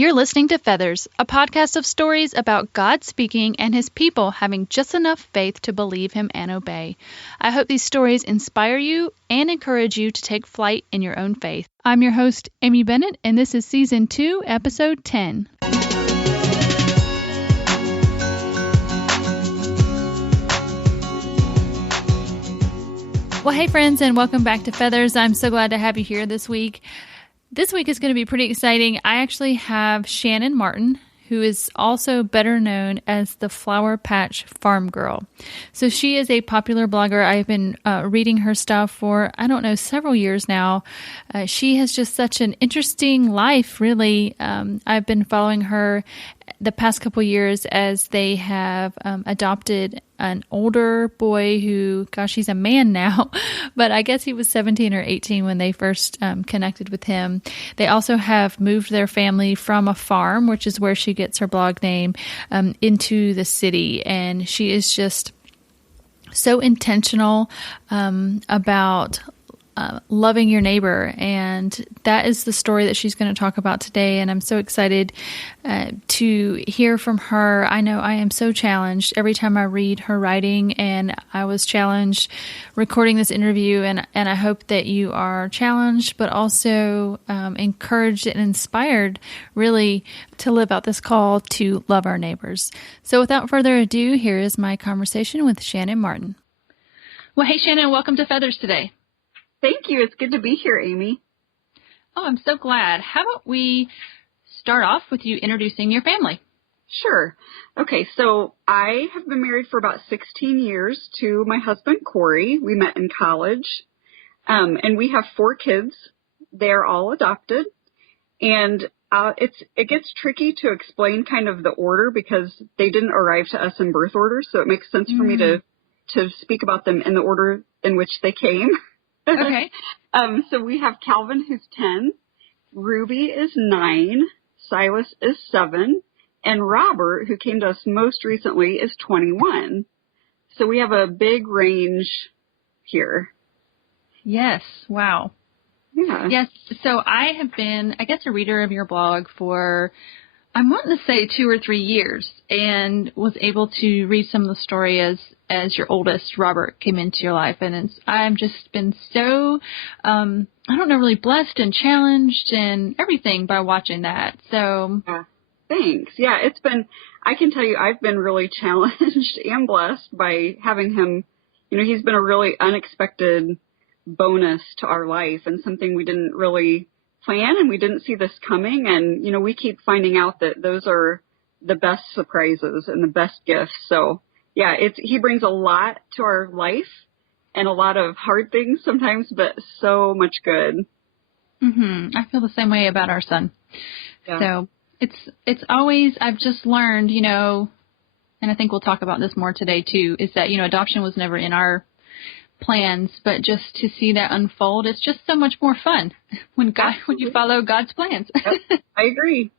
You're listening to Feathers, a podcast of stories about God speaking and his people having just enough faith to believe him and obey. I hope these stories inspire you and encourage you to take flight in your own faith. I'm your host, Amy Bennett, and this is Season 2, Episode 10. Well, hey friends, and welcome back to Feathers. I'm so glad to have you here this week. This week is going to be pretty exciting. I actually have Shannan Martin, who is also better known as the Flower Path Farmgirl. So she is a popular blogger. I've been reading her stuff for, several years now. She has just such an interesting life, really. I've been following her the past couple years as they have adopted an older boy who, he's a man now, but I guess he was 17 or 18 when they first connected with him. They also have moved their family from a farm, which is where she gets her blog name, into the city. And she is just so intentional about loving your neighbor. And that is the story that she's going to talk about today. And I'm so excited to hear from her. I know I am so challenged every time I read her writing, and I was challenged recording this interview. And I hope that you are challenged, but also encouraged and inspired really to live out this call to love our neighbors. So without further ado, here is my conversation with Shannan Martin. Well, hey, Shannan, welcome to Feathers today. Thank you. It's good to be here, Amy. Oh, I'm so glad. How about we start off with you introducing your family? Sure. Okay, so I have been married for about 16 years to my husband, Corey. We met in college, and we have 4 kids. They're all adopted, and it gets tricky to explain kind of the order because they didn't arrive to us in birth order, so it makes sense for me to speak about them in the order in which they came. Okay. So we have Calvin, who's 10, Ruby is 9, Silas is 7, and Robert, who came to us most recently, is 21. So we have a big range here. Yes. Wow. Yeah. Yes. So I have been, a reader of your blog for, I'm wanting to say 2 or 3 years, and was able to read some of the story as your oldest, Robert, came into your life. And I've just been so, really blessed and challenged and everything by watching that. So. Yeah. Thanks. Yeah, I can tell you, I've been really challenged and blessed by having him. He's been a really unexpected bonus to our life and something we didn't really plan, and we didn't see this coming. And, we keep finding out that those are the best surprises and the best gifts. So yeah, he brings a lot to our life and a lot of hard things sometimes, but so much good. I feel the same way about our son. Yeah. So it's always, I've just learned, and I think we'll talk about this more today too, is that, adoption was never in our plans, but just to see that unfold, it's just so much more fun when you follow God's plans. Yep, I agree.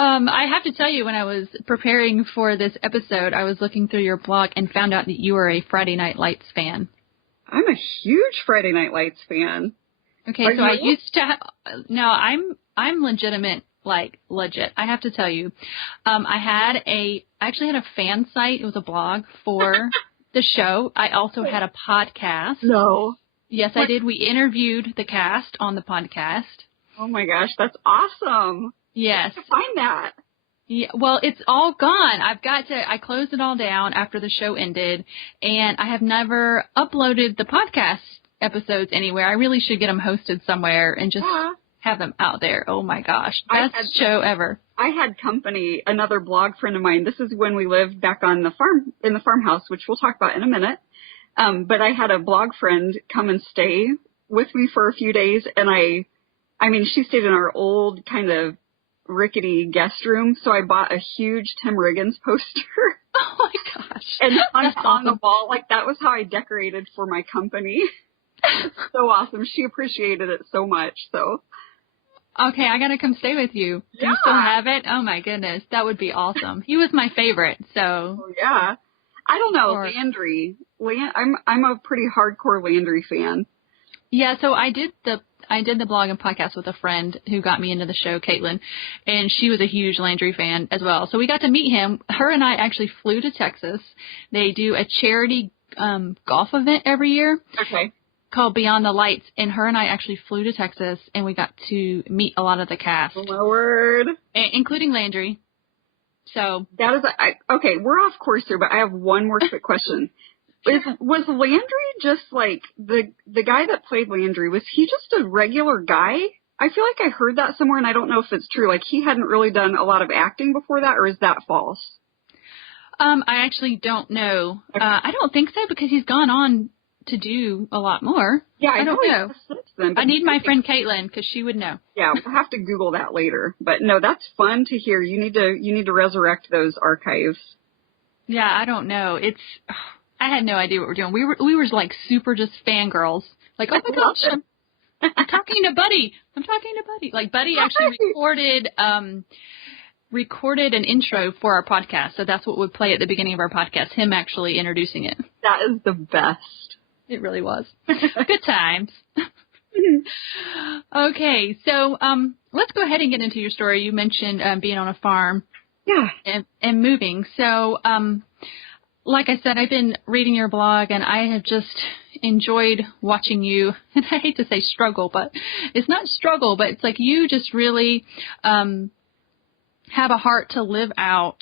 I have to tell you, when I was preparing for this episode, I was looking through your blog and found out that you are a Friday Night Lights fan. I'm a huge Friday Night Lights fan. Okay, so I used to no, I'm legitimate, legit. I have to tell you, I actually had a fan site. It was a blog for the show. I also had a podcast. No. Yes, I did. We interviewed the cast on the podcast. Oh my gosh, that's awesome. Yes. I have to find that. Yeah, well, it's all gone. I closed it all down after the show ended, and I have never uploaded the podcast episodes anywhere. I really should get them hosted somewhere and just have them out there. Oh my gosh. Best show ever. I had company, another blog friend of mine. This is when we lived back on the farm, in the farmhouse, which we'll talk about in a minute. But I had a blog friend come and stay with me for a few days. And she stayed in our old kind of rickety guest room. So I bought a huge Tim Riggins poster. Oh my gosh. And hung it on the wall. That was how I decorated for my company. So awesome. She appreciated it so much. So. Okay, I got to come stay with you. Do you still have it? Oh, my goodness. That would be awesome. He was my favorite, so. Oh, yeah. I don't know. Landry. I'm a pretty hardcore Landry fan. Yeah, so I did the I did the blog and podcast with a friend who got me into the show, Caitlin, and she was a huge Landry fan as well. So we got to meet him. Her and I actually flew to Texas. They do a charity golf event every year. Okay. Called Beyond the Lights, and her and I actually flew to Texas, and we got to meet a lot of the cast. Oh, my word. Including Landry. So that is okay. We're off course here, but I have one more quick question. Was Landry just like the guy that played Landry? Was he just a regular guy? I feel like I heard that somewhere, and I don't know if it's true. Like he hadn't really done a lot of acting before that, or is that false? I actually don't know. Okay. I don't think so because he's gone on to do a lot more. Yeah, I don't know. I need my friend Caitlin because she would know. Yeah, we'll have to Google that later. But no, that's fun to hear. You need to resurrect those archives. Yeah, I don't know. I had no idea what we're doing. We were like super just fangirls. Like, oh my gosh, I'm talking to Buddy. Like Buddy actually recorded an intro for our podcast. So that's what would play at the beginning of our podcast. Him actually introducing it. That is the best. It really was. Good times. Okay, so let's go ahead and get into your story. You mentioned being on a farm. Yeah. And moving. So, like I said, I've been reading your blog, and I have just enjoyed watching you. And I hate to say struggle, but it's not struggle, but it's like you just really have a heart to live out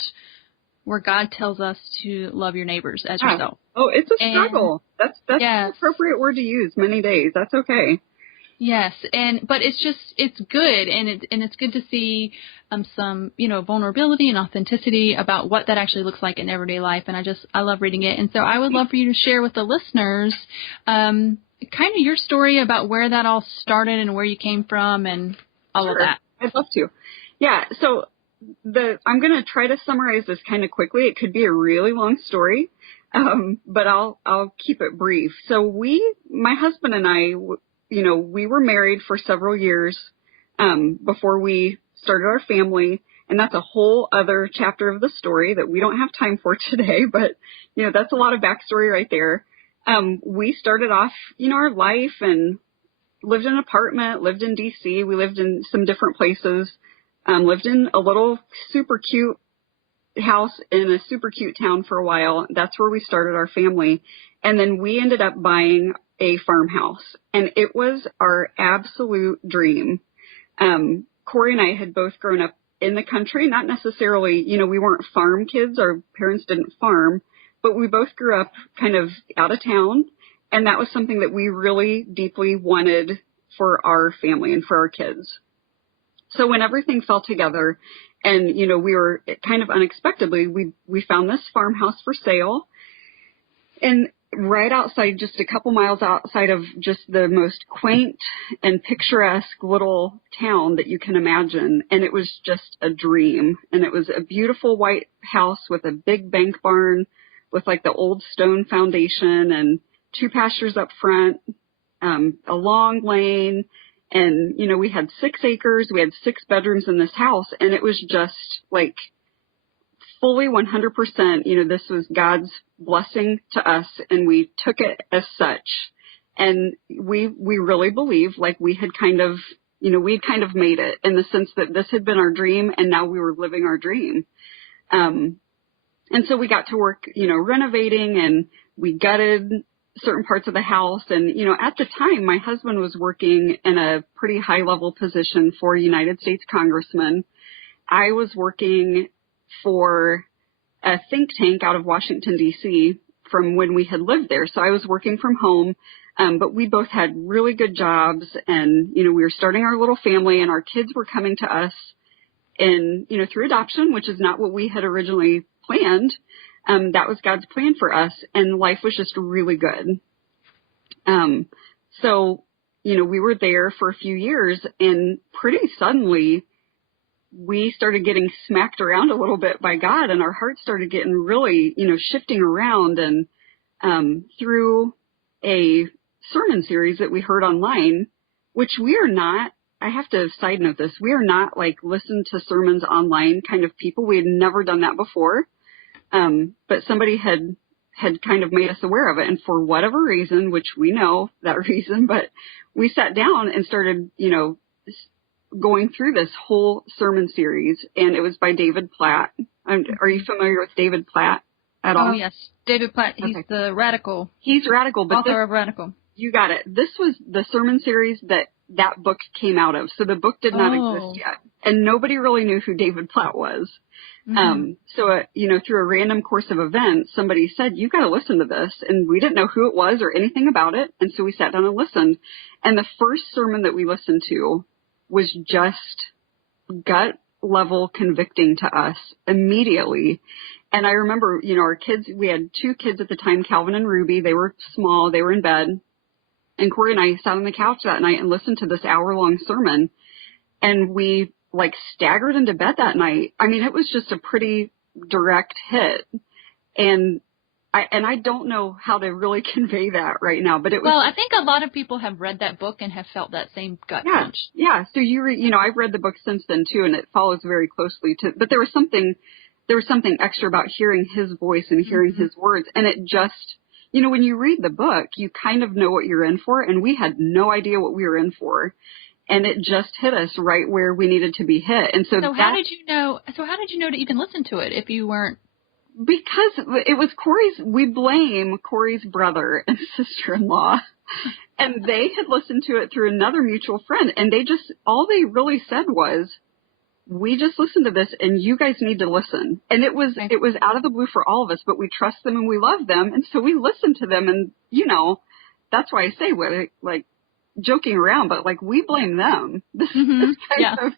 where God tells us to love your neighbors as yourself. Oh, it's a struggle. That's yes. the appropriate word to use many days. That's okay. Yes, but it's good, and it's good to see some vulnerability and authenticity about what that actually looks like in everyday life, and I love reading it, and so I would love for you to share with the listeners kind of your story about where that all started and where you came from and all of that. I'd love to. Yeah, so I'm going to try to summarize this kind of quickly. It could be a really long story, but I'll keep it brief. So my husband and I, we were married for several years before we started our family, and that's a whole other chapter of the story that we don't have time for today, but, that's a lot of backstory right there. We started off, our life and lived in an apartment, lived in D.C., we lived in some different places, lived in a little super cute house in a super cute town for a while. That's where we started our family, and then we ended up buying a farmhouse, and it was our absolute dream. Corey and I had both grown up in the country, not necessarily, we weren't farm kids. Our parents didn't farm, but we both grew up kind of out of town, and that was something that we really deeply wanted for our family and for our kids. So when everything fell together and, we were kind of unexpectedly, we found this farmhouse for sale, and right outside, just a couple miles outside of just the most quaint and picturesque little town that you can imagine. And it was just a dream. And it was a beautiful white house with a big bank barn with like the old stone foundation and 2 pastures up front, a long lane. And, we had 6 acres. We had 6 bedrooms in this house. And it was just like fully 100%, this was God's blessing to us, and we took it as such. And we really believe like we had kind of made it in the sense that this had been our dream, and now we were living our dream. And so we got to work, renovating, and we gutted certain parts of the house. And, at the time, my husband was working in a pretty high level position for a United States congressman. I was working for a think tank out of Washington, D.C. from when we had lived there. So I was working from home, but we both had really good jobs, and, we were starting our little family, and our kids were coming to us through adoption, which is not what we had originally planned. That was God's plan for us, and life was just really good. So, we were there for a few years, and pretty suddenly we started getting smacked around a little bit by God, and our hearts started getting really, shifting around. And through a sermon series that we heard online, which we are not, I have to side note this, we are not like listen to sermons online kind of people. We had never done that before. But somebody had had kind of made us aware of it. And for whatever reason, which we know that reason, but we sat down and started, going through this whole sermon series, and it was by David Platt. Are you familiar with David Platt at all? Oh, yes. David Platt. He's the Radical. He's Radical. But author of Radical. You got it. This was the sermon series that book came out of. So the book did not exist yet. And nobody really knew who David Platt was. Mm-hmm. Through a random course of events, somebody said, you got to listen to this. And we didn't know who it was or anything about it. And so we sat down and listened. And the first sermon that we listened to was just gut level convicting to us immediately. And I remember, our kids, we had 2 kids at the time, Calvin and Ruby. They were small. They were in bed. And Corey and I sat on the couch that night and listened to this hour-long sermon. And we, staggered into bed that night. I mean, it was just a pretty direct hit. And I don't know how to really convey that right now, but it was. Well, I think a lot of people have read that book and have felt that same gut punch. Yeah. So I've read the book since then too, and it follows very closely but there was something extra about hearing his voice and hearing his words. And it just, when you read the book, you kind of know what you're in for. And we had no idea what we were in for. And it just hit us right where we needed to be hit. And so how did you know to even listen to it if you weren't? Because it was we blame Corey's brother and sister-in-law, and they had listened to it through another mutual friend, and all they really said was, we just listened to this and you guys need to listen. And it was out of the blue for all of us, but we trust them and we love them. And so we listened to them, and, that's why I say, joking around, but we blame them. This kind of,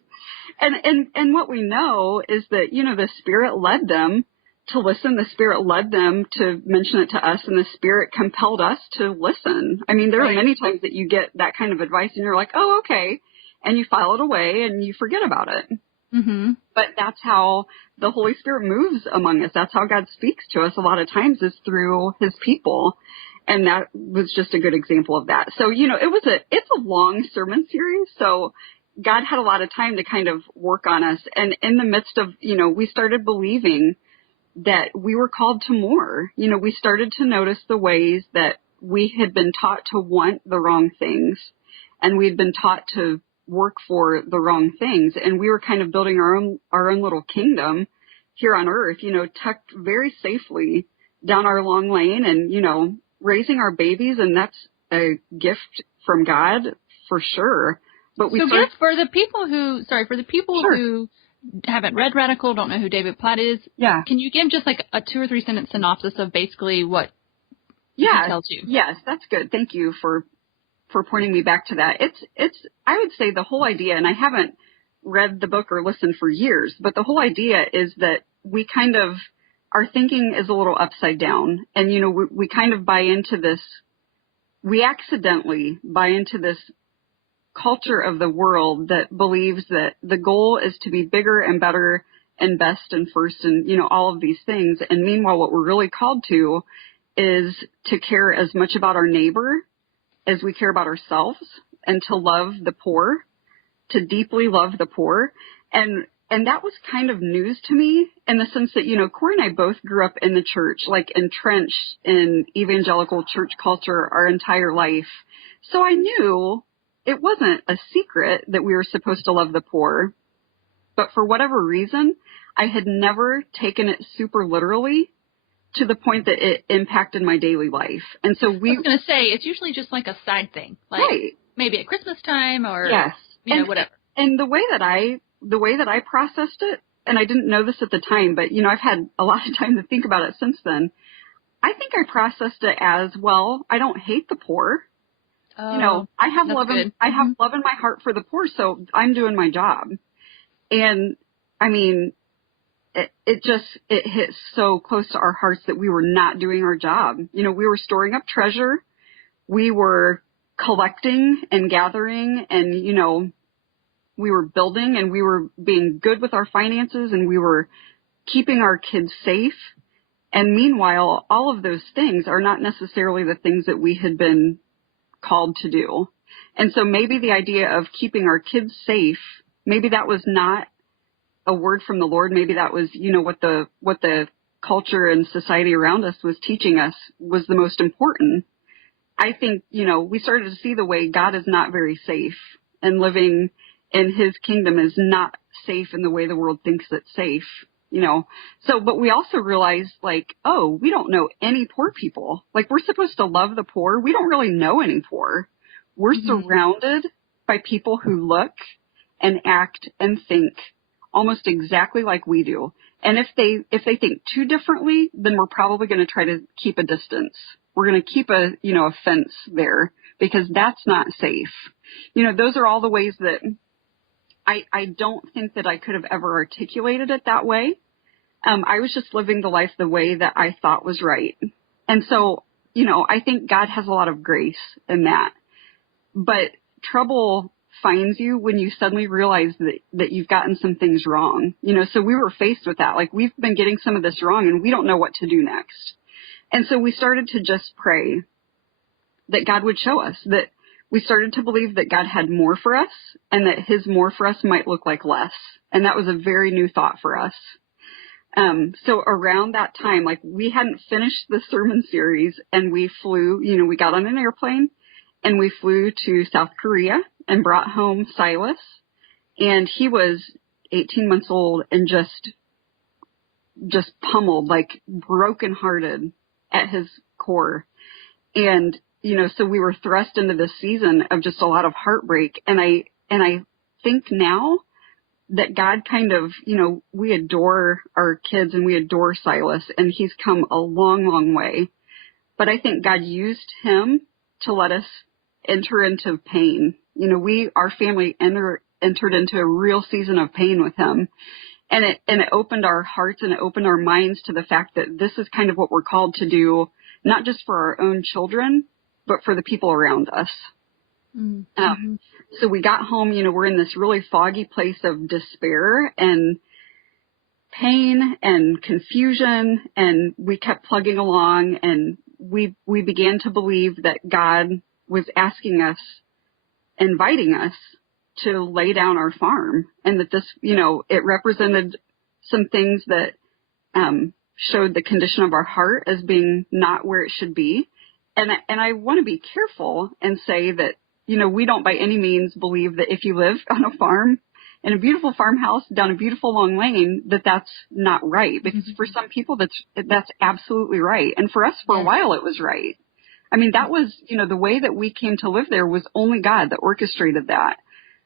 and what we know is that, the Spirit led them to listen. The Spirit led them to mention it to us, and the Spirit compelled us to listen. I mean, there are many times that you get that kind of advice and you're like, oh, okay. And you file it away and you forget about it. Mm-hmm. But that's how the Holy Spirit moves among us. That's how God speaks to us a lot of times, is through his people. And that was just a good example of that. So, it's a long sermon series. So God had a lot of time to kind of work on us. And in the midst of, we started believing that we were called to more. We started to notice the ways that we had been taught to want the wrong things, and we'd been taught to work for the wrong things. And we were kind of building our own little kingdom here on earth, tucked very safely down our long lane and, raising our babies. And that's a gift from God for sure. But for the people who who haven't read Radical, don't know who David Platt is. Yeah. Can you give just a 2 or 3 sentence synopsis of basically what he tells you? Yes, that's good. Thank you for pointing me back to that. I would say the whole idea, and I haven't read the book or listened for years, but the whole idea is that we kind of, our thinking is a little upside down. And, we kind of buy into this, we accidentally buy into this culture of the world that believes that the goal is to be bigger and better and best and first and, all of these things. And meanwhile, what we're really called to is to care as much about our neighbor as we care about ourselves, and to love the poor, to deeply love the poor. And that was kind of news to me, in the sense that, Corey and I both grew up in the church, entrenched in evangelical church culture our entire life. So I knew it wasn't a secret that we were supposed to love the poor, but for whatever reason, I had never taken it super literally to the point that it impacted my daily life. And so I was going to say, it's usually just a side thing, maybe at Christmas time or, whatever. And the way that I processed it, and I didn't know this at the time, but, I've had a lot of time to think about it since then. I think I processed it as, well, I don't hate the poor. I have love in my heart for the poor, so I'm doing my job. And I mean, it hit so close to our hearts that we were not doing our job. We were storing up treasure. We were collecting and gathering, and, we were building, and we were being good with our finances, and we were keeping our kids safe. And meanwhile, all of those things are not necessarily the things that we had been called to do. And so maybe the idea of keeping our kids safe, maybe that was not a word from the Lord. Maybe that was, what the culture and society around us was teaching us was the most important. I think, we started to see the way God is not very safe, and living in his kingdom is not safe in the way the world thinks it's safe, So, but we also realized, like, oh, we don't know any poor people. Like, we're supposed to love the poor. We don't really know any poor. We're surrounded by people who look and act and think almost exactly like we do. And if they think too differently, then we're probably going to try to keep a distance. We're going to keep a fence there, because that's not safe. Those are all the ways that I don't think that I could have ever articulated it that way. I was just living the life the way that I thought was right. And so, I think God has a lot of grace in that. But trouble finds you when you suddenly realize that you've gotten some things wrong. So we were faced with that. Like, we've been getting some of this wrong and we don't know what to do next. And so we started to just pray that God would show us, that we started to believe that God had more for us, and that his more for us might look like less. And that was a very new thought for us. So around that time, like, we hadn't finished the sermon series, and we flew, we got on an airplane and we flew to South Korea and brought home Silas. And he was 18 months old and just pummeled, like brokenhearted at his core. And, so we were thrust into this season of just a lot of heartbreak. And I think now that God kind of, we adore our kids and we adore Silas, and he's come a long, long way. But I think God used him to let us enter into pain. Our family entered into a real season of pain with him. And it opened our hearts and it opened our minds to the fact that this is kind of what we're called to do, not just for our own children, but for the people around us. Mm-hmm. So we got home, we're in this really foggy place of despair and pain and confusion, and we kept plugging along, and we began to believe that God was asking us, inviting us to lay down our farm, and that this, it represented some things that showed the condition of our heart as being not where it should be. And I want to be careful and say that, we don't by any means believe that if you live on a farm in a beautiful farmhouse down a beautiful long lane, that that's not right. Because for some people, that's absolutely right. And for us, for a while, it was right. I mean, that was, the way that we came to live there was only God that orchestrated that.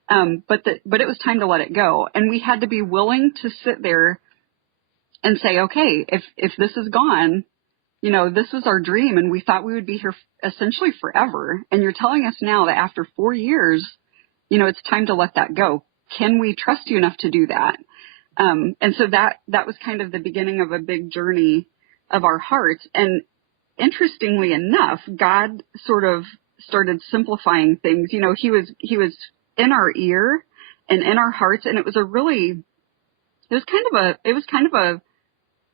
But it was time to let it go. And we had to be willing to sit there and say, okay, if this is gone, this was our dream, and we thought we would be here essentially forever. And you're telling us now that after 4 years, it's time to let that go. Can we trust you enough to do that? And so that was kind of the beginning of a big journey of our hearts. And interestingly enough, God sort of started simplifying things. He was in our ear and in our hearts, and it was kind of a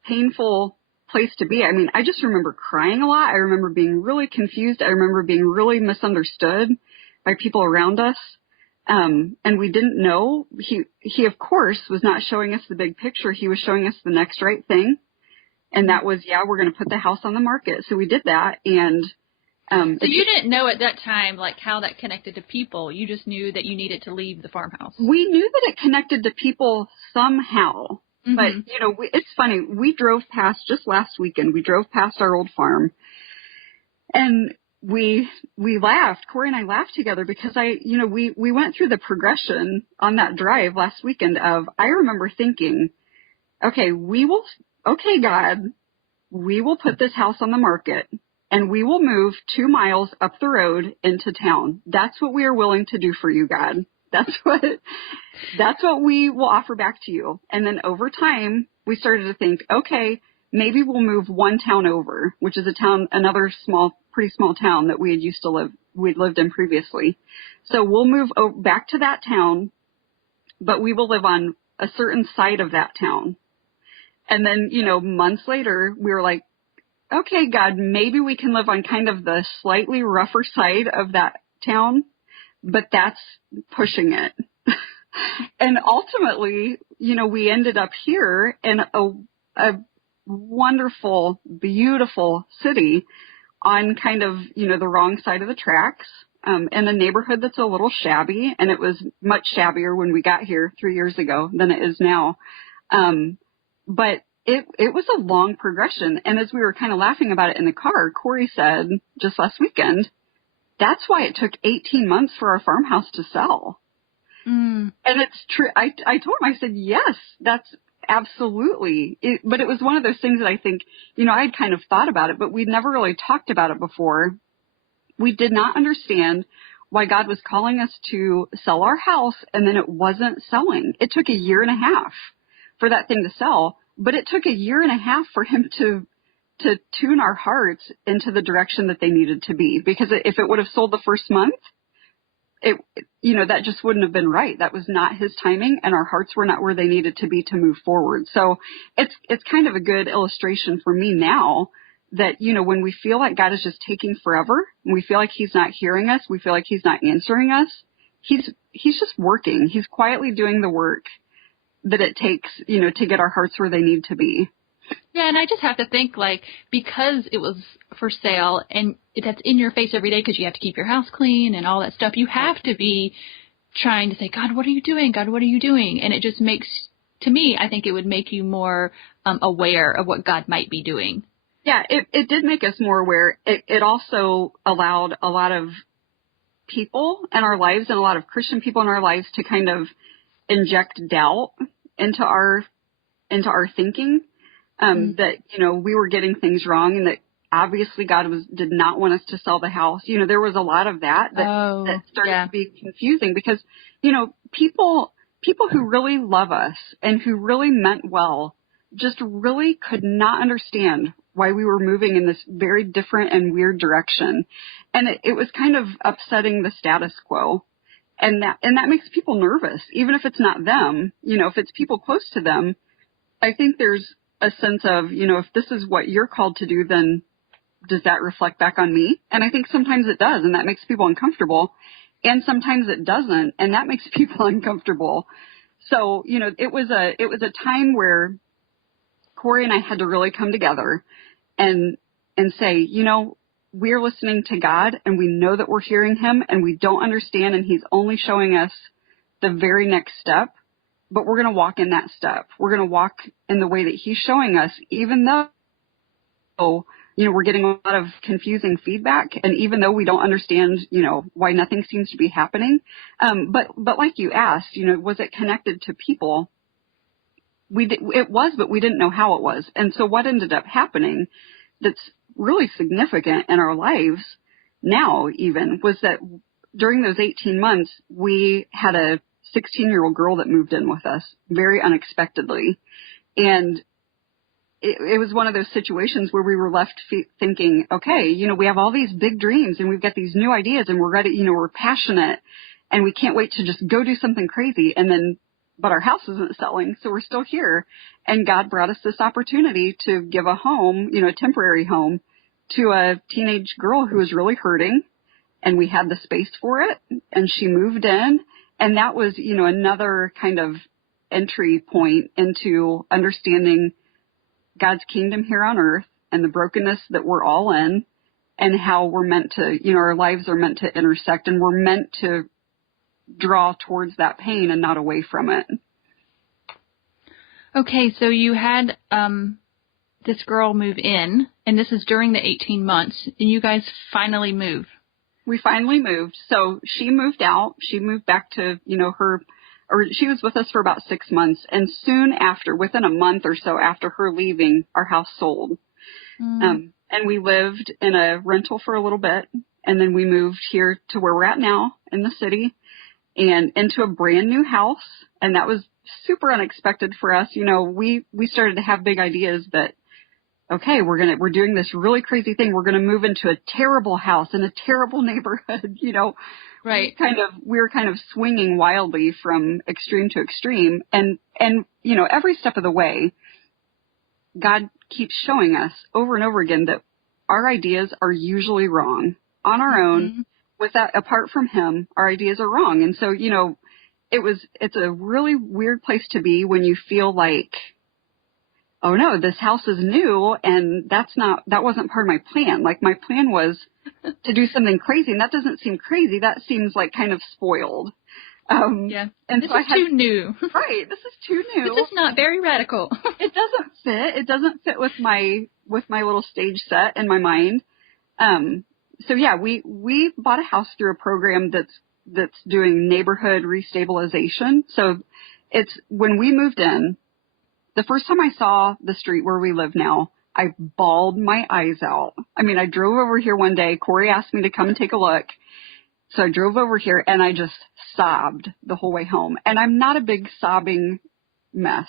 painful place to be. I mean, I just remember crying a lot. I remember being really confused. I remember being really misunderstood by people around us. And we didn't know. He of course was not showing us the big picture. He was showing us the next right thing. And that was, we're going to put the house on the market. So we did that. And so you didn't know at that time, like, how that connected to people. You just knew that you needed to leave the farmhouse. We knew that it connected to people somehow. Mm-hmm. But, it's funny. We drove past just last weekend. We drove past our old farm, and we laughed. Corey and I laughed together because we went through the progression on that drive last weekend of, I remember thinking, okay, God, we will put this house on the market, and we will move 2 miles up the road into town. That's what we are willing to do for you, God. That's what we will offer back to you. And then over time, we started to think, okay, maybe we'll move one town over, which is another pretty small town that we'd lived in previously. So we'll move back to that town, but we will live on a certain side of that town. And then, months later, we were like, okay, God, maybe we can live on kind of the slightly rougher side of that town, but that's pushing it. And ultimately, we ended up here in a wonderful, beautiful city on kind of, the wrong side of the tracks, in a neighborhood that's a little shabby. And it was much shabbier when we got here 3 years ago than it is now. But it was a long progression. And as we were kind of laughing about it in the car, Corey said just last weekend, that's why it took 18 months for our farmhouse to sell. And it's true. I told him, I said, yes, that's absolutely. But it was one of those things that I think, I'd kind of thought about it, but we'd never really talked about it before. We did not understand why God was calling us to sell our house, and then it wasn't selling. It took 1.5 years for that thing to sell, but it took 1.5 years for him to tune our hearts into the direction that they needed to be. Because if it would have sold the first month, that just wouldn't have been right. That was not his timing, and our hearts were not where they needed to be to move forward. So it's kind of a good illustration for me now that, when we feel like God is just taking forever, and we feel like he's not hearing us, we feel like he's not answering us, he's just working. He's quietly doing the work that it takes, to get our hearts where they need to be. Yeah, and I just have to think, because it was for sale and that's in your face every day because you have to keep your house clean and all that stuff, you have to be trying to say, God, what are you doing? God, what are you doing? And it just makes, to me, I think it would make you more aware of what God might be doing. Yeah, it did make us more aware. It also allowed a lot of people in our lives and a lot of Christian people in our lives to kind of inject doubt into our thinking. That, we were getting things wrong and that obviously God did not want us to sell the house. There was a lot of that started to be confusing because, people who really love us and who really meant well just really could not understand why we were moving in this very different and weird direction. And it was kind of upsetting the status quo. And that makes people nervous, even if it's not them, if it's people close to them. I think there's a sense of, if this is what you're called to do, then does that reflect back on me? And I think sometimes it does, and that makes people uncomfortable. And sometimes it doesn't, and that makes people uncomfortable. So, it was a time where Corey and I had to really come together and say, we're listening to God, and we know that we're hearing him, and we don't understand, and he's only showing us the very next step. But we're going to walk in that step. We're going to walk in the way that he's showing us, even though, we're getting a lot of confusing feedback. And even though we don't understand, why nothing seems to be happening. But like you asked, was it connected to people? It was, but we didn't know how it was. And so what ended up happening that's really significant in our lives now even was that during those 18 months, we had a 16-year-old girl that moved in with us very unexpectedly. And it was one of those situations where we were left thinking, okay, we have all these big dreams and we've got these new ideas and we're ready, we're passionate and we can't wait to just go do something crazy. But our house isn't selling, so we're still here. And God brought us this opportunity to give a home, a temporary home to a teenage girl who was really hurting. And we had the space for it and she moved in. And that was, another kind of entry point into understanding God's kingdom here on earth and the brokenness that we're all in and how we're meant to, our lives are meant to intersect and we're meant to draw towards that pain and not away from it. Okay, so you had this girl move in, and this is during the 18 months, and you guys finally move. We finally moved. So she moved out. She moved back to, she was with us for about 6 months. And soon after, within a month or so after her leaving, our house sold. And we lived in a rental for a little bit. And then we moved here to where we're at now in the city and into a brand new house. And that was super unexpected for us. We started to have big ideas that, okay, we're doing this really crazy thing. We're going to move into a terrible house in a terrible neighborhood, Right. We were kind of swinging wildly from extreme to extreme. And every step of the way, God keeps showing us over and over again that our ideas are usually wrong on our own. Apart from him, our ideas are wrong. And so, it's a really weird place to be when you feel like oh no, this house is new and that wasn't part of my plan. Like my plan was to do something crazy, and that doesn't seem crazy. That seems like kind of spoiled. Yeah. And this is too new. Right. This is too new. This is not very radical. It doesn't fit. It doesn't fit with my little stage set in my mind. So yeah, we bought a house through a program that's doing neighborhood restabilization. So it's when we moved in, the first time I saw the street where we live now, I bawled my eyes out. I mean, I drove over here one day. Corey asked me to come and take a look. So I drove over here and I just sobbed the whole way home. And I'm not a big sobbing mess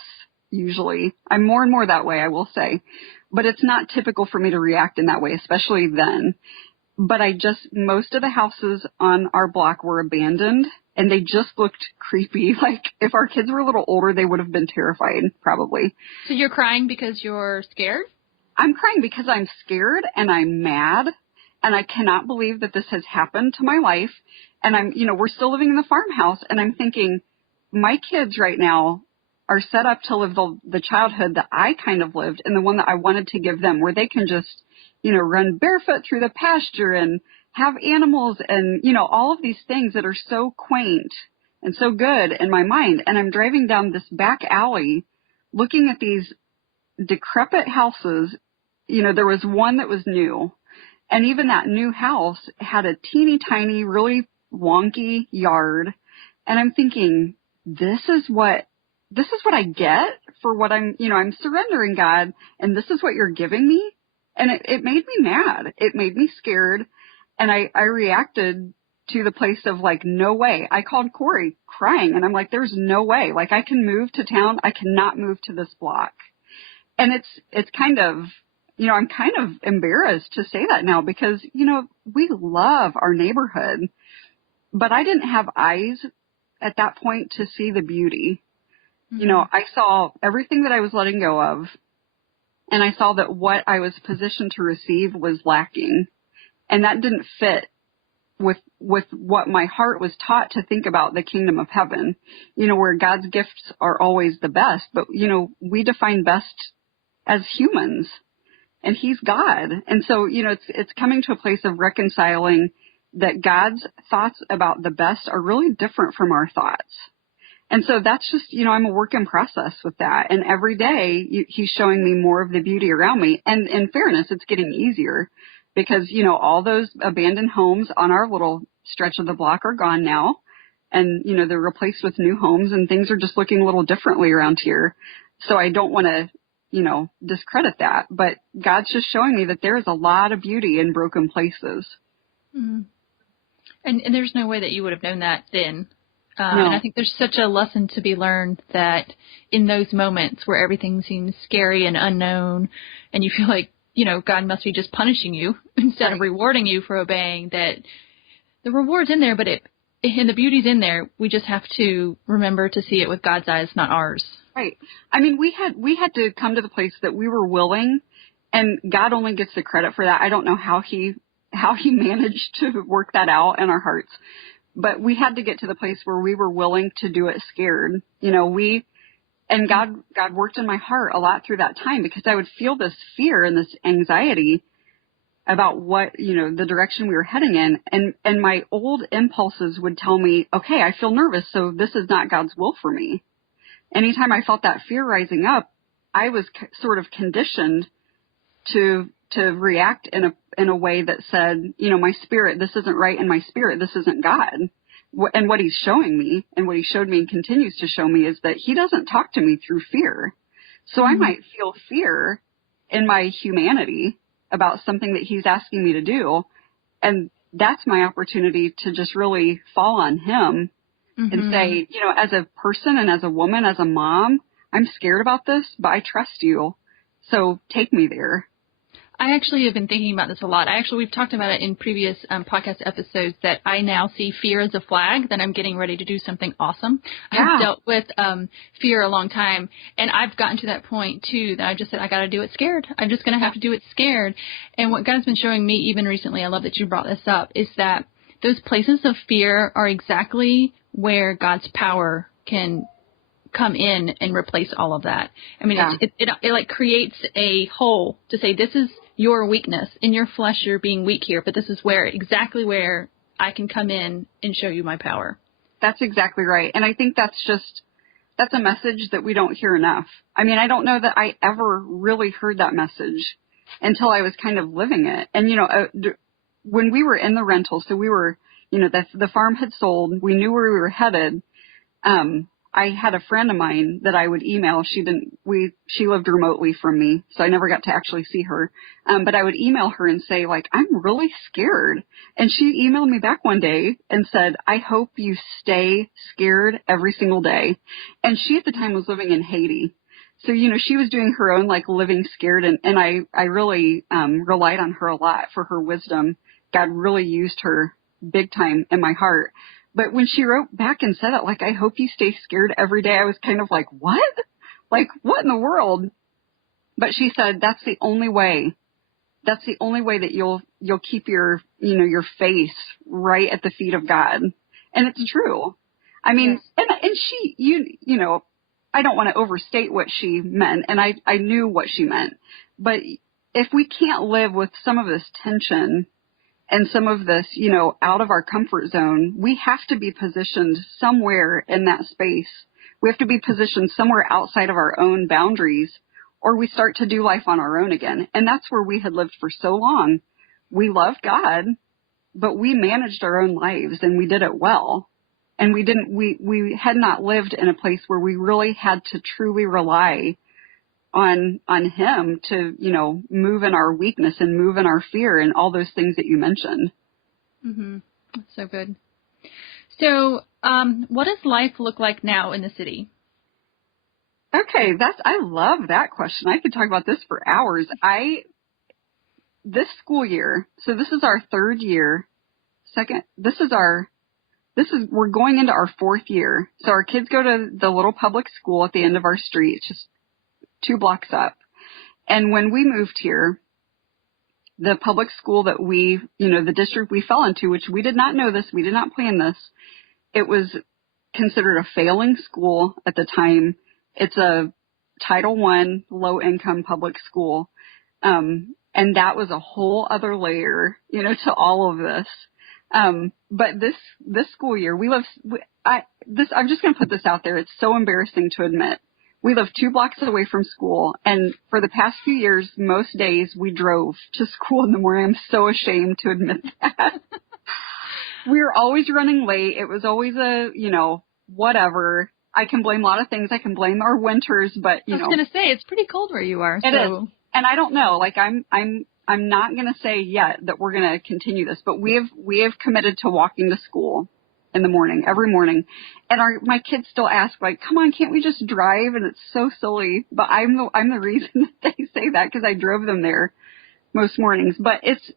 usually. I'm more and more that way, I will say. But it's not typical for me to react in that way, especially then. But most of the houses on our block were abandoned and they just looked creepy. Like if our kids were a little older, they would have been terrified probably. So you're crying because you're scared? I'm crying because I'm scared and I'm mad. And I cannot believe that this has happened to my life. And we're still living in the farmhouse. And I'm thinking, my kids right now are set up to live the childhood that I kind of lived and the one that I wanted to give them, where they can just, run barefoot through the pasture and have animals and, all of these things that are so quaint and so good in my mind. And I'm driving down this back alley looking at these decrepit houses. There was one that was new. And even that new house had a teeny tiny, really wonky yard. And I'm thinking, this is what I get for what I'm surrendering, God. And this is what you're giving me. And it made me mad. It made me scared. And I reacted to the place of like, no way. I called Corey crying and I'm like, there's no way. Like I can move to town. I cannot move to this block. And it's kind of, I'm kind of embarrassed to say that now because, we love our neighborhood, but I didn't have eyes at that point to see the beauty. Mm-hmm. I saw everything that I was letting go of, and I saw that what I was positioned to receive was lacking, and that didn't fit with what my heart was taught to think about the kingdom of heaven, where God's gifts are always the best, but, we define best as humans. And he's God. And so, it's coming to a place of reconciling that God's thoughts about the best are really different from our thoughts. And so that's just, I'm a work in process with that. And every day he's showing me more of the beauty around me. And in fairness, it's getting easier because, all those abandoned homes on our little stretch of the block are gone now. And, they're replaced with new homes and things are just looking a little differently around here. So I don't want to, discredit that, but God's just showing me that there is a lot of beauty in broken places. Mm-hmm. And there's no way that you would have known that then. No. And I think there's such a lesson to be learned that in those moments where everything seems scary and unknown and you feel like, God must be just punishing you instead of rewarding you for obeying, that the reward's in there, but and the beauty's in there. We just have to remember to see it with God's eyes, not ours. Right. I mean, we had to come to the place that we were willing, and God only gets the credit for that. I don't know how he managed to work that out in our hearts, but we had to get to the place where we were willing to do it scared. And God worked in my heart a lot through that time because I would feel this fear and this anxiety about what, the direction we were heading in. And my old impulses would tell me, okay, I feel nervous, so this is not God's will for me. Anytime I felt that fear rising up, I was sort of conditioned to react in a way that said, my spirit, this isn't right, and my spirit, this isn't God. And what he's showing me, and what he showed me and continues to show me, is that he doesn't talk to me through fear. So I might feel fear in my humanity about something that he's asking me to do, and that's my opportunity to just really fall on him. Mm-hmm. And say, as a person and as a woman, as a mom, I'm scared about this, but I trust you. So take me there. I actually have been thinking about this a lot. We've talked about it in previous podcast episodes that I now see fear as a flag that I'm getting ready to do something awesome. Yeah. I've dealt with fear a long time, and I've gotten to that point, too, that I just said I got to do it scared. I'm just going to have to do it scared. And what God's been showing me even recently, I love that you brought this up, is that those places of fear are exactly where God's power can come in and replace all of that. I mean, Yeah. it like creates a hole to say, this is your weakness. In your flesh, you're being weak here, but this is exactly where I can come in and show you my power. That's exactly right. And I think that's a message that we don't hear enough. I mean, I don't know that I ever really heard that message until I was kind of living it. And, when we were in the rental, so we were, the farm had sold, we knew where we were headed. I had a friend of mine that I would email. She lived remotely from me, so I never got to actually see her. But I would email her and say, like, I'm really scared. And she emailed me back one day and said, I hope you stay scared every single day. And she at the time was living in Haiti. So, she was doing her own, like, living scared. And I really relied on her a lot for her wisdom. God really used her big time in my heart. But when she wrote back and said it, like, I hope you stay scared every day, I was kind of like, what? Like, what in the world? But she said, that's the only way. That's the only way that you'll keep your face right at the feet of God. And it's true. I mean, yes. and she, I don't want to overstate what she meant. And I knew what she meant. But if we can't live with some of this tension and some of this, out of our comfort zone, we have to be positioned somewhere in that space. We have to be positioned somewhere outside of our own boundaries, or we start to do life on our own again. And that's where we had lived for so long. We loved God, but we managed our own lives and we did it well. And we had not lived in a place where we really had to truly rely on him to, move in our weakness and move in our fear and all those things that you mentioned. Mm-hmm. That's so good. So, what does life look like now in the city? Okay. I love that question. I could talk about this for hours. This school year, so this is our third year, we're going into our fourth year. So our kids go to the little public school at the end of our street. It's just 2 blocks up. And when we moved here, the public school that the district we fell into, which we did not know this, we did not plan this, it was considered a failing school at the time. It's a Title I low-income public school. And that was a whole other layer, to all of this. But this school year, I'm just going to put this out there. It's so embarrassing to admit. We live 2 blocks away from school, and for the past few years, most days we drove to school in the morning. I'm so ashamed to admit that. We were always running late. It was always whatever. I can blame a lot of things. I can blame our winters, but I was going to say, it's pretty cold where you are. It is. And I don't know, like I'm not going to say yet that we're going to continue this, but we have committed to walking to school in the morning, every morning. And my kids still ask, like, come on, can't we just drive? And it's so silly, but I'm the reason that they say that, because I drove them there most mornings. But it's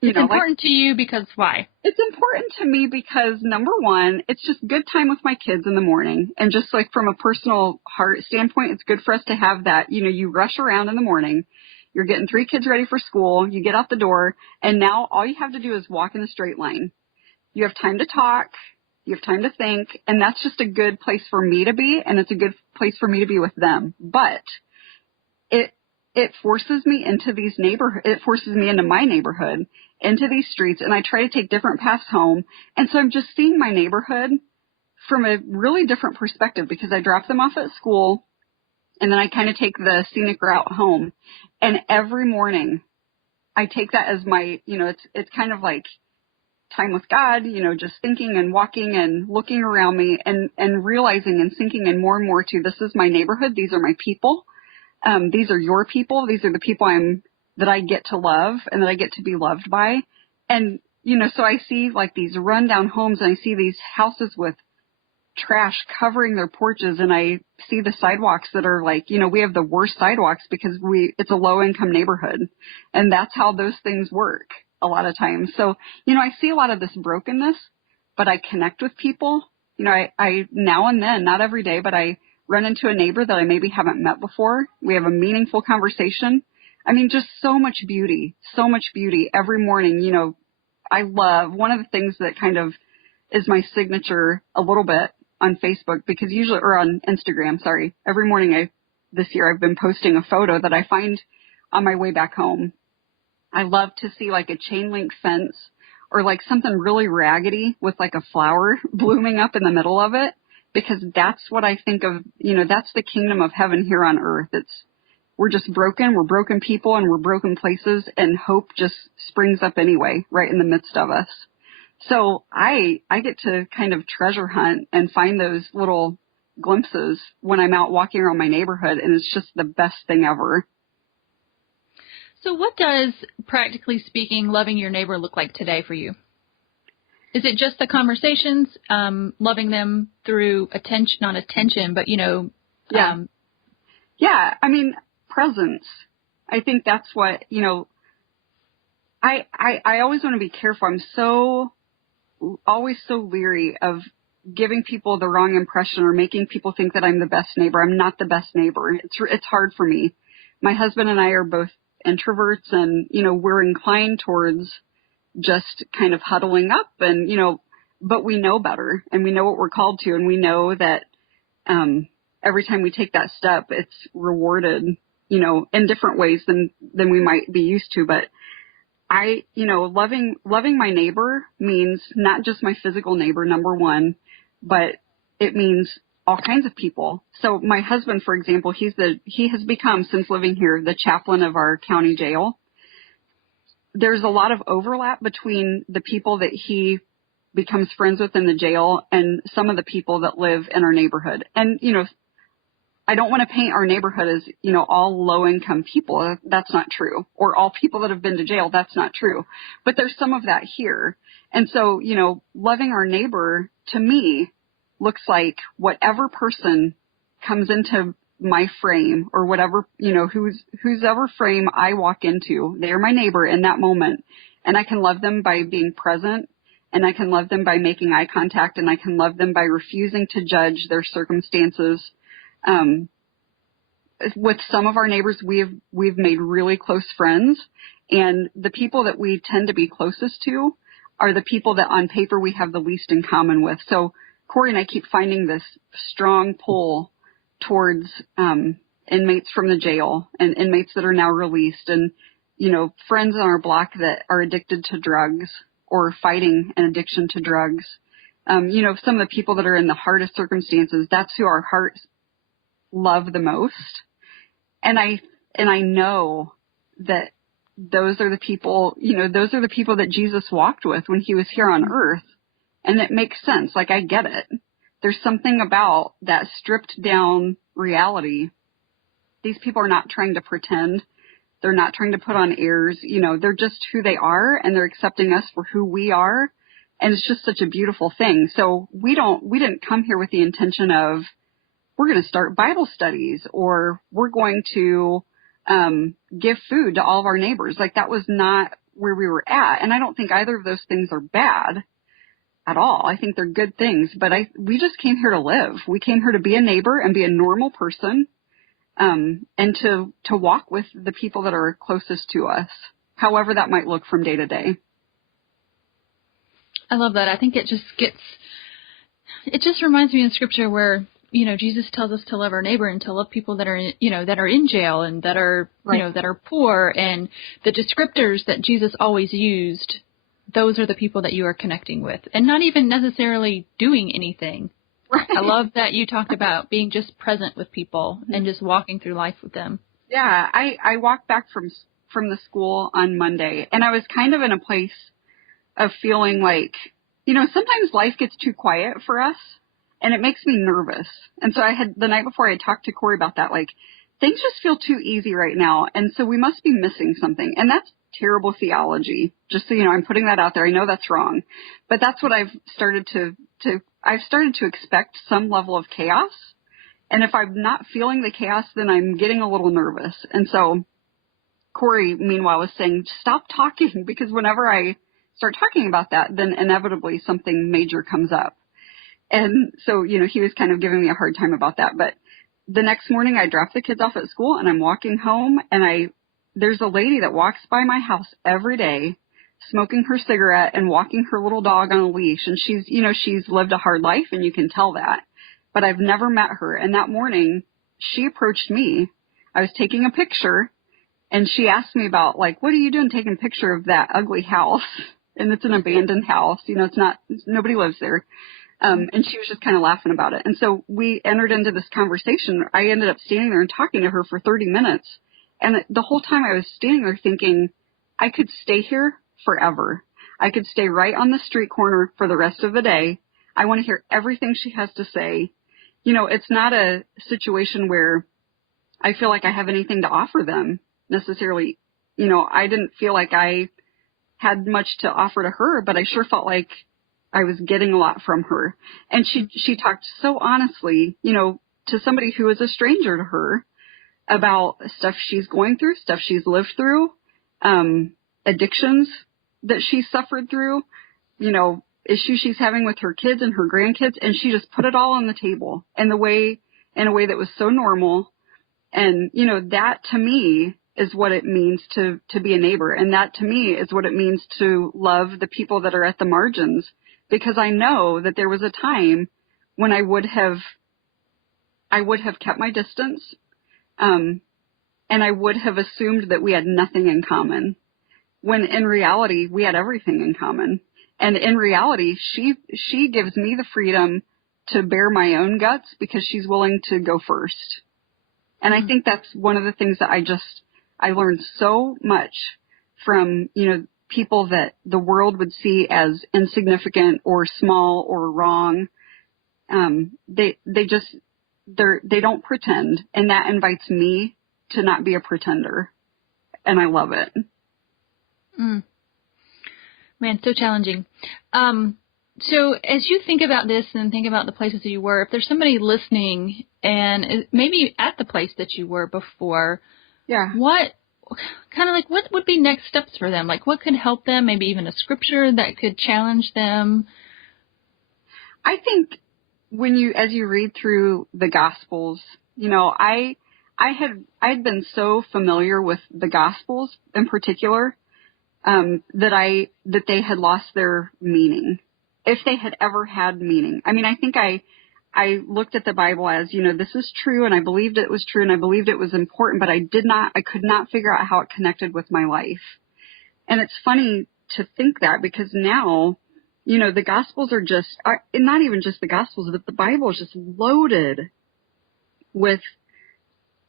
important to you because why? It's important to me because, number one, it's just good time with my kids in the morning. And just like from a personal heart standpoint, it's good for us to have that. You rush around in the morning. You're getting 3 kids ready for school. You get out the door, and now all you have to do is walk in a straight line. You have time to talk. You have time to think. And that's just a good place for me to be. And it's a good place for me to be with them. But it forces me into these it forces me into my neighborhood, into these streets. And I try to take different paths home. And so I'm just seeing my neighborhood from a really different perspective, because I drop them off at school and then I kind of take the scenic route home. And every morning I take that as my, it's kind of like time with God, just thinking and walking and looking around me and realizing and sinking in more and more to, this is my neighborhood. These are my people. These are your people. These are the people that I get to love and that I get to be loved by. And, so I see like these rundown homes, and I see these houses with trash covering their porches, and I see the sidewalks that are like, we have the worst sidewalks because it's a low income neighborhood, and that's how those things work a lot of times. So, I see a lot of this brokenness, but I connect with people. I now and then, not every day, but I run into a neighbor that I maybe haven't met before. We have a meaningful conversation. I mean, just so much beauty every morning. I love one of the things that kind of is my signature a little bit on Facebook because usually, or on Instagram, sorry, every morning this year I've been posting a photo that I find on my way back home. I love to see like a chain link fence or like something really raggedy with like a flower blooming up in the middle of it, because that's what I think of, that's the kingdom of heaven here on earth. We're just broken. We're broken people and we're broken places, and hope just springs up anyway, right in the midst of us. So I get to kind of treasure hunt and find those little glimpses when I'm out walking around my neighborhood, and it's just the best thing ever. So what does, practically speaking, loving your neighbor look like today for you? Is it just the conversations, loving them through attention, not attention, but, Yeah. Yeah. I mean, presence. I think that's what, I always want to be careful. I'm always so leery of giving people the wrong impression or making people think that I'm the best neighbor. I'm not the best neighbor. It's hard for me. My husband and I are both introverts, and, we're inclined towards just kind of huddling up and, but we know better and we know what we're called to. And we know that, every time we take that step, it's rewarded, in different ways than we might be used to. But loving my neighbor means not just my physical neighbor, number one, but it means all kinds of people. So my husband, for example, he has become, since living here, the chaplain of our county jail. There's a lot of overlap between the people that he becomes friends with in the jail and some of the people that live in our neighborhood. And, I don't want to paint our neighborhood as, all low-income people. That's not true. Or all people that have been to jail. That's not true. But there's some of that here. And so, loving our neighbor, to me, looks like whatever person comes into my frame, or whatever, whose ever frame I walk into, they're my neighbor in that moment. And I can love them by being present, and I can love them by making eye contact, and I can love them by refusing to judge their circumstances. With some of our neighbors, we've made really close friends, and the people that we tend to be closest to are the people that on paper we have the least in common with. So Corey and I keep finding this strong pull towards inmates from the jail and inmates that are now released, and, friends on our block that are addicted to drugs or fighting an addiction to drugs. Some of the people that are in the hardest circumstances, that's who our hearts love the most. And I know that those are the people, those are the people that Jesus walked with when he was here on earth. And it makes sense. Like, I get it. There's something about that stripped down reality. These people are not trying to pretend. They're not trying to put on airs. They're just who they are, and they're accepting us for who we are. And it's just such a beautiful thing. So we didn't come here with the intention of, we're going to start Bible studies, or we're going to give food to all of our neighbors. Like, that was not where we were at. And I don't think either of those things are bad at all. I think they're good things, but we just came here to live. We came here to be a neighbor and be a normal person, and to walk with the people that are closest to us, however that might look from day to day. I love that. I think it just reminds me of scripture where, Jesus tells us to love our neighbor and to love people that are, that are in jail and that are, right. That are poor, and the descriptors that Jesus always used, those are the people that you are connecting with, and not even necessarily doing anything. Right. I love that you talked about being just present with people and just walking through life with them. Yeah. I walked back from the school on Monday, and I was kind of in a place of feeling like, sometimes life gets too quiet for us. And it makes me nervous. And so the night before I had talked to Corey about that, like, things just feel too easy right now. And so we must be missing something. And that's terrible theology. Just so you know, I'm putting that out there. I know that's wrong. But that's what I've started I've started to expect some level of chaos. And if I'm not feeling the chaos, then I'm getting a little nervous. And so Corey, meanwhile, was saying, stop talking, because whenever I start talking about that, then inevitably something major comes up. And so, he was kind of giving me a hard time about that. But the next morning I dropped the kids off at school, and I'm walking home, and there's a lady that walks by my house every day, smoking her cigarette and walking her little dog on a leash. And she's lived a hard life, and you can tell that. but I've never met her. And that morning she approached me. I was taking a picture and she asked me about, like, what are you doing taking a picture of that ugly house? And it's an abandoned house. You know, nobody lives there. And she was just kind of laughing about it. And so we entered into this conversation. I ended up standing there and talking to her for 30 minutes. And the whole time I was standing there thinking, I could stay here forever. I could stay right on the street corner for the rest of the day. I want to hear everything she has to say. You know, it's not a situation where I feel like I have anything to offer them necessarily. You know, I didn't feel like I had much to offer to her, but I sure felt like I was getting a lot from her. And she talked so honestly, you know, to somebody who is a stranger to her about stuff she's going through, stuff she's lived through, addictions that she's suffered through, you know, issues she's having with her kids and her grandkids. And she just put it all on the table in a way that was so normal. And, you know, that to me is what it means to be a neighbor. And that to me is what it means to love the people that are at the margins, because I know that there was a time when I would have kept my distance. And I would have assumed that we had nothing in common, when in reality we had everything in common. And in reality, she gives me the freedom to bear my own guts because she's willing to go first. And I think that's one of the things that I learned so much from, you know, people that the world would see as insignificant or small or wrong. They don't pretend. And that invites me to not be a pretender. And I love it. Man, so challenging. So as you think about this and think about the places that you were, if there's somebody listening and maybe at the place that you were before, what would be next steps for them? Like, what could help them? Maybe even a scripture that could challenge them? I think as you read through the Gospels, you know, I had been so familiar with the Gospels in particular, that they had lost their meaning, if they had ever had meaning. I mean, I think I looked at the Bible as, you know, this is true, and I believed it was true, and I believed it was important, but I could not figure out how it connected with my life. And it's funny to think that, because now, you know, the Gospels are not even just the Gospels, but the Bible is just loaded with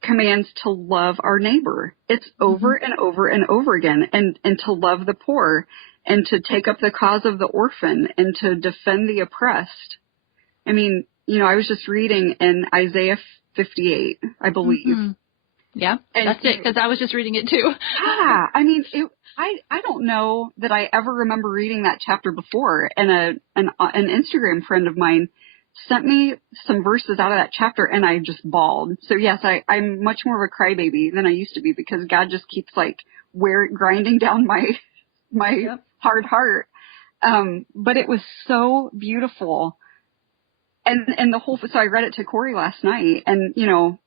commands to love our neighbor. It's over and over and over again, and to love the poor, and to take up the cause of the orphan, and to defend the oppressed. I mean, you know, I was just reading in Isaiah 58, I believe. Yeah, and that's it, because I was just reading it too. Yeah, I mean, I don't know that I ever remember reading that chapter before, and an Instagram friend of mine sent me some verses out of that chapter, and I just bawled. So yes, I'm much more of a crybaby than I used to be, because God just keeps grinding down my hard heart. But it was so beautiful. And so I read it to Corey last night, and, you know,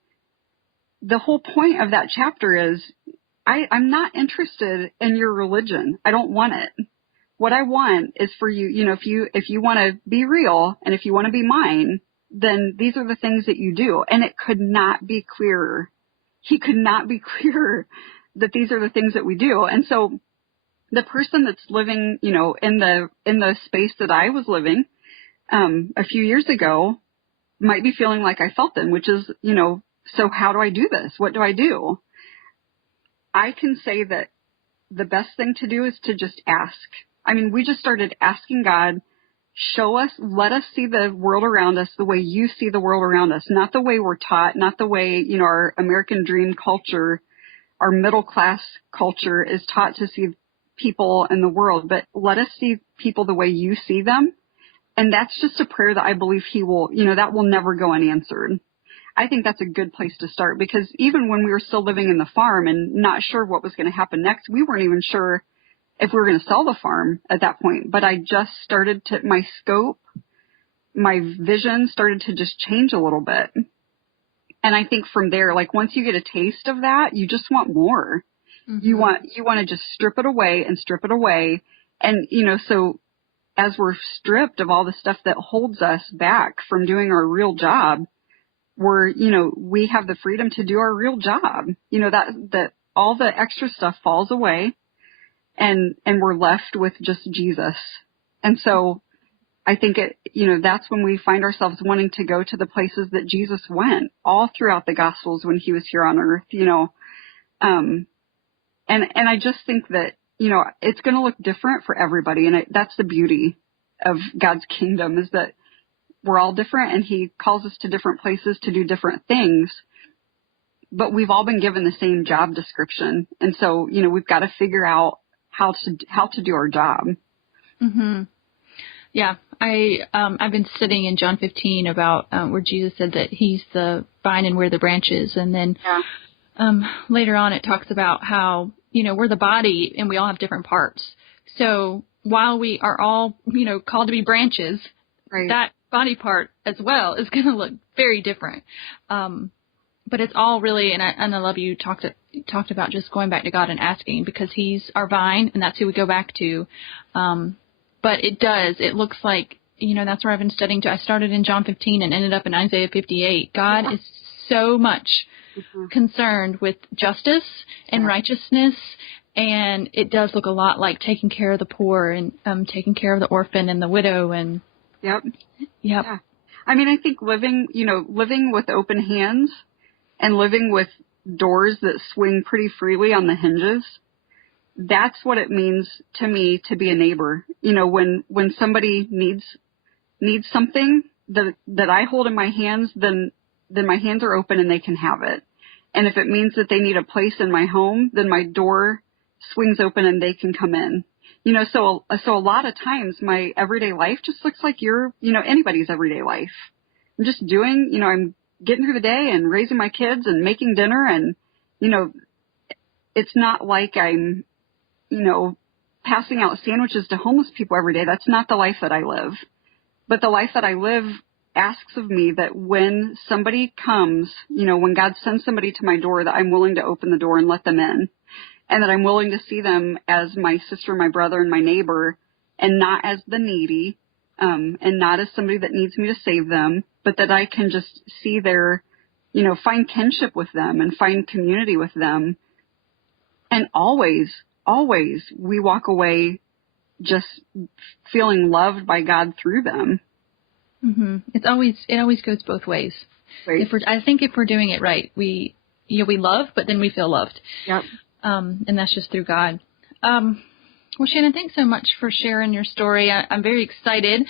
the whole point of that chapter is I'm not interested in your religion. I don't want it. What I want is for you, you know, if you want to be real, and if you want to be mine, then these are the things that you do. And it could not be clearer. He could not be clearer that these are the things that we do. And so the person that's living, you know, in the space that I was living, a few years ago, might be feeling like I felt then, which is, you know, so how do I do this? What do I do? I can say that the best thing to do is to just ask. I mean, we just started asking God, show us, let us see the world around us the way you see the world around us, not the way we're taught, not the way, you know, our American dream culture, our middle class culture is taught to see people in the world, but let us see people the way you see them. And that's just a prayer that I believe he will, you know, that will never go unanswered. I think that's a good place to start, because even when we were still living in the farm and not sure what was going to happen next, we weren't even sure if we were going to sell the farm at that point. But I just started my scope, my vision started to just change a little bit. And I think from there, like, once you get a taste of that, you just want more. You want to just strip it away and strip it away. And, you know, so as we're stripped of all the stuff that holds us back from doing our real job, we have the freedom to do our real job. That all the extra stuff falls away and we're left with just Jesus. And so I think that's when we find ourselves wanting to go to the places that Jesus went all throughout the Gospels when he was here on earth, and I just think that, it's going to look different for everybody. And that's the beauty of God's kingdom, is that we're all different and he calls us to different places to do different things, but we've all been given the same job description. And so, we've got to figure out how to do our job. Mm-hmm. Yeah. I've been studying in John 15 about where Jesus said that he's the vine and we're the branches. And then later on it talks about how, we're the body and we all have different parts. So while we are all, called to be branches, right, that body part as well is going to look very different. But it's all really, and I love you talked about just going back to God and asking, because he's our vine and that's who we go back to. But it looks like, that's where I've been studying too. I started in John 15 and ended up in Isaiah 58. God is so much concerned with justice and righteousness. And it does look a lot like taking care of the poor and taking care of the orphan and the widow. And Yep. Yeah. I mean, I think living with open hands and living with doors that swing pretty freely on the hinges, that's what it means to me to be a neighbor. When somebody needs something that I hold in my hands, then my hands are open and they can have it. And if it means that they need a place in my home, then my door swings open and they can come in. So a lot of times my everyday life just looks like anybody's everyday life. I'm just doing, I'm getting through the day and raising my kids and making dinner. And, it's not like I'm, passing out sandwiches to homeless people every day. That's not the life that I live. But the life that I live asks of me that when somebody comes, when God sends somebody to my door, that I'm willing to open the door and let them in. And that I'm willing to see them as my sister, my brother, and my neighbor, and not as the needy, and not as somebody that needs me to save them, but that I can just see their, find kinship with them and find community with them. And always we walk away just feeling loved by God through them. Mm-hmm. It always goes both ways. Right. I think if we're doing it right, we love, but then we feel loved. Yep. And that's just through God. Well, Shannan, thanks so much for sharing your story. I'm very excited.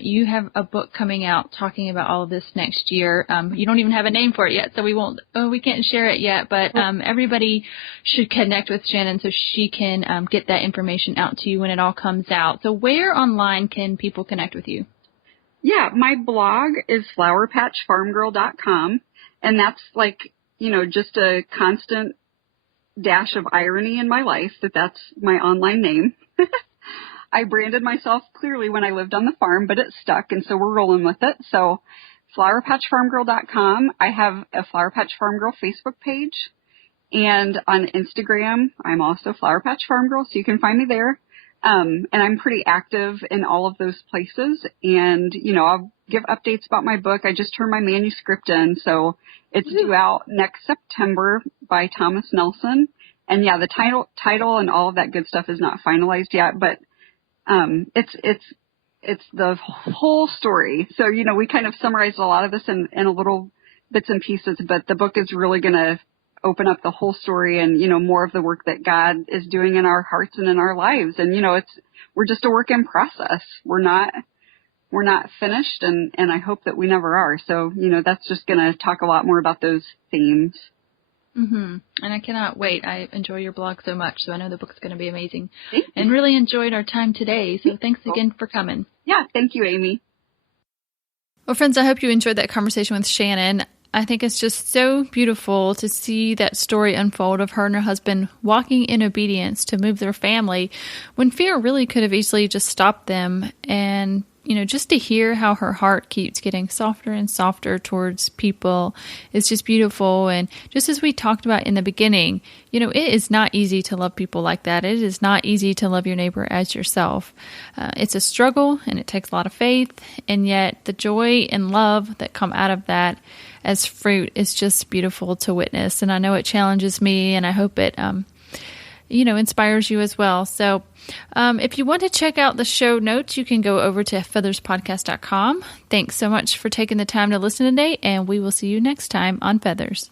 You have a book coming out talking about all of this next year. You don't even have a name for it yet, so we can't share it yet, but everybody should connect with Shannan so she can get that information out to you when it all comes out. So where online can people connect with you? Yeah, my blog is flowerpatchfarmgirl.com, and that's just a constant dash of irony in my life that's my online name. I branded myself clearly when I lived on the farm, but it stuck, and so we're rolling with it. So flowerpatchfarmgirl.com. I have a Flower Patch Farm Girl Facebook page, and on Instagram, I'm also Flower Patch Farm Girl, so you can find me there. And I'm pretty active in all of those places, and, I'll give updates about my book. I just turned my manuscript in, so it's due out next September by Thomas Nelson. And yeah, the title and all of that good stuff is not finalized yet, but, it's the whole story. So, we kind of summarized a lot of this in a little bits and pieces, but the book is really going to open up the whole story and, more of the work that God is doing in our hearts and in our lives. And, we're just a work in process. We're not finished, and I hope that we never are. So, that's just going to talk a lot more about those themes. Mm-hmm. And I cannot wait. I enjoy your blog so much, so I know the book's going to be amazing. And really enjoyed our time today. So thanks again for coming. Yeah, thank you, Amy. Well, friends, I hope you enjoyed that conversation with Shannan. I think it's just so beautiful to see that story unfold of her and her husband walking in obedience to move their family when fear really could have easily just stopped them. And just to hear how her heart keeps getting softer and softer towards people is just beautiful. And just as we talked about in the beginning, it is not easy to love people like that. It is not easy to love your neighbor as yourself. It's a struggle and it takes a lot of faith. And yet the joy and love that come out of that as fruit is just beautiful to witness. And I know it challenges me, and I hope it inspires you as well. So if you want to check out the show notes, you can go over to featherspodcast.com. Thanks so much for taking the time to listen today, and we will see you next time on Feathers.